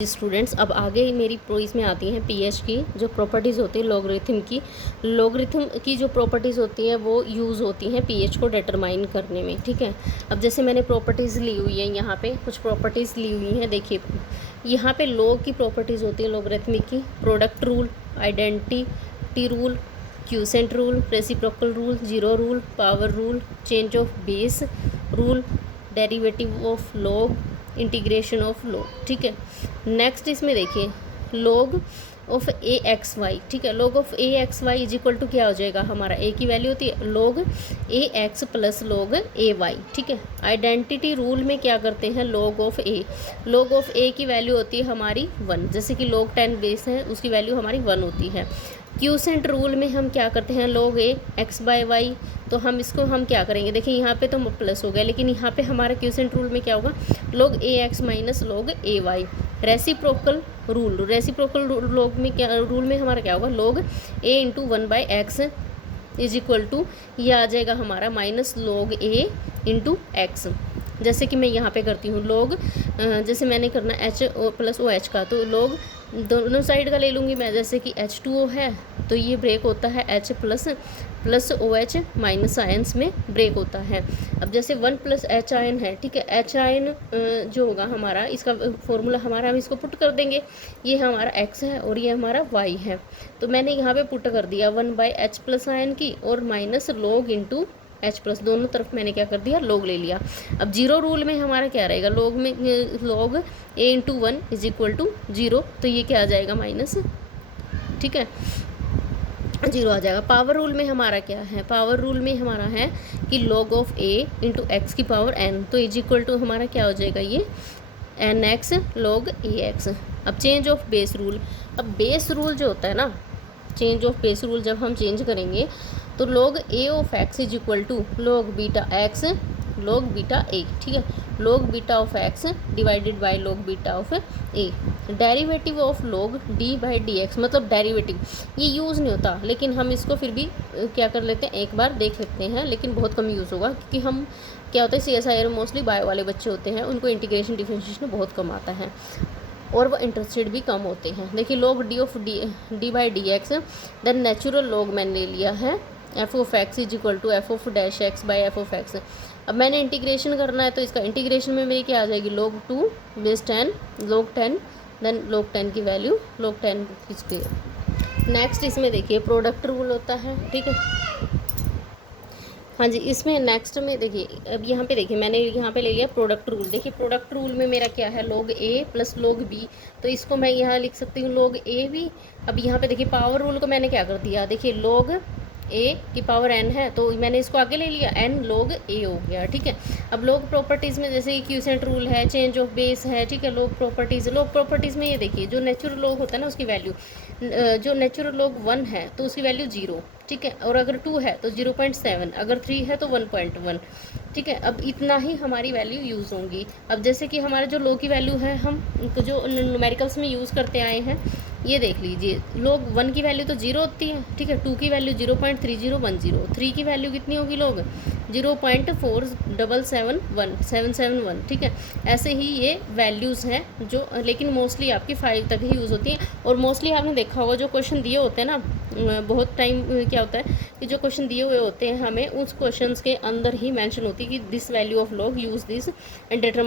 Students, अब आगे मेरी इसमें आती हैं पीएच की जो प्रॉपर्टीज़ होती है लॉगरिथम की जो प्रॉपर्टीज़ होती हैं वो यूज़ होती हैं पीएच को डिटरमाइन करने में। ठीक है, अब जैसे मैंने प्रॉपर्टीज़ ली हुई है, यहाँ पे कुछ प्रॉपर्टीज़ ली हुई हैं। देखिए यहाँ पे लॉग की प्रॉपर्टीज़ होती है लॉगरिथमिक की, product rule, identity rule, quotient rule, reciprocal rule, zero rule, power rule, change of base rule, derivative of log, integration of log. ठीक है, नेक्स्ट इसमें देखिए log of a x y. ठीक है, log of a x y is equal to क्या हो जाएगा, हमारा ए की वैल्यू होती है log a x plus log a y. ठीक है, आइडेंटिटी रूल में क्या करते हैं, लॉग ऑफ ए की वैल्यू होती है हमारी 1, जैसे कि लॉग 10 बेस है उसकी वैल्यू हमारी 1 होती है। क्यूसेंट रूल में हम क्या करते हैं, log a x bye Y, तो हम इसको हम क्या करेंगे, देखिए यहाँ पे तो प्लस हो गया, लेकिन यहाँ पे हमारा क्यूसेंट रूल में क्या होगा, log a x minus log a y. Reciprocal log में क्या रूल में हमारा क्या होगा, log a into 1/x is equal to ये आ जाएगा हमारा minus log a into x. जैसे कि मैं यहाँ पे करती हूँ लॉग, जैसे मैंने करना एच प्लस ओ एच का, तो लॉग दोनों साइड का ले लूँगी मैं, जैसे कि H2O है तो ये ब्रेक होता है H plus OH minus ions में ब्रेक होता है। अब जैसे 1 प्लस H आयन है, ठीक है, H आयन जो होगा हमारा, इसका फॉर्मूला हमारा हम इसको पुट कर देंगे, ये हमारा X है और ये हमारा Y है, तो मैंने यहाँ पे पुट कर दिया 1/H प्लस आयन की और minus log into H plus, दोनों तरफ मैंने क्या कर दिया, लॉग ले लिया। अब जीरो रूल में हमारा क्या रहेगा, लॉग में log a into 1 is equal to 0, तो ये क्या आ जाएगा माइनस, ठीक है, 0 आ जाएगा। पावर रूल में हमारा क्या है, पावर रूल में हमारा है कि log of A into x की पावर n, तो इज इक्वल टू हमारा क्या हो जाएगा, ये nx लॉग ए एक्स। अब चेंज ऑफ बेस रूल, अब बेस रूल जो होता है ना, चेंज ऑफ बेस रूल जब हम चेंज करेंगे तो log a of x is equal to log beta x log beta a. ठीक है, log beta of x divided by log beta of a. Derivative of log d by d x, मतलब derivative ये use नहीं होता, लेकिन हम इसको फिर भी क्या कर लेते हैं, एक बार देख लेते हैं, लेकिन बहुत कम यूज़ होगा, क्योंकि हम क्या होता है CSIR मोस्टली बायो वाले बच्चे होते हैं, उनको इंटीग्रेशन डिफरेंशिएशन बहुत कम आता है और वो इंटरेस्टेड भी कम होते हैं। देखिए log d of d by d x, then natural log मैंने ले लिया है f of x is equal to f of dash x by f of x. अब मैंने इंटीग्रेशन करना है, तो इसका इंटीग्रेशन में मेरी क्या आ जाएगी, log 2 base 10 log 10, then log 10 की value log 10 is clear. Next इसमें देखिए प्रोडक्ट रूल होता है, ठीक है, हाँ जी, इसमें नेक्स्ट में देखिए, अब यहाँ पे देखिए मैंने यहाँ पे ले लिया प्रोडक्ट रूल। देखिए प्रोडक्ट रूल में मेरा क्या है, log a plus log b, तो इसको मैं यहाँ लिख सकती हूँ log a b। अब यहाँ पे देखिए पावर रूल को मैंने क्या कर दिया, देखिए log a की पावर n है, तो मैंने इसको आगे ले लिया, n log a हो गया। ठीक है, अब लॉग प्रॉपर्टीज़ में जैसे कि क्यूसेंट रूल है, चेंज ऑफ बेस है, ठीक है, लॉग प्रॉपर्टीज़ में ये देखिए जो नेचुरल लॉग होता है ना उसकी वैल्यू, जो नेचुरल लॉग 1 है तो उसकी वैल्यू 0, ठीक है, और अगर 2 है तो 0.7, अगर 3 है तो 1.1। ठीक है, अब इतना ही हमारी वैल्यू यूज़ होंगी। अब जैसे कि हमारा जो लॉग की वैल्यू है, हम जो न्यूमेरिकल्स में यूज़ करते आए हैं, ये देख लीजिए, लॉग 1 की वैल्यू तो 0 होती है, ठीक है, 2 की वैल्यू 0.3010, 3 की वैल्यू कितनी होगी लॉग 0.4771, ठीक है, ऐसे ही ये वैल्यूज़ हैं जो, लेकिन मोस्टली आपकी 5 तक ही यूज़ होती हैं। और मोस्टली आपने देखा होगा जो क्वेश्चन दिए होते हैं ना, बहुत टाइम क्या होता है कि जो क्वेश्चन दिए हुए होते हैं हमें, उस क्वेश्चंस के अंदर ही मेंशन होती है कि this value of log use this and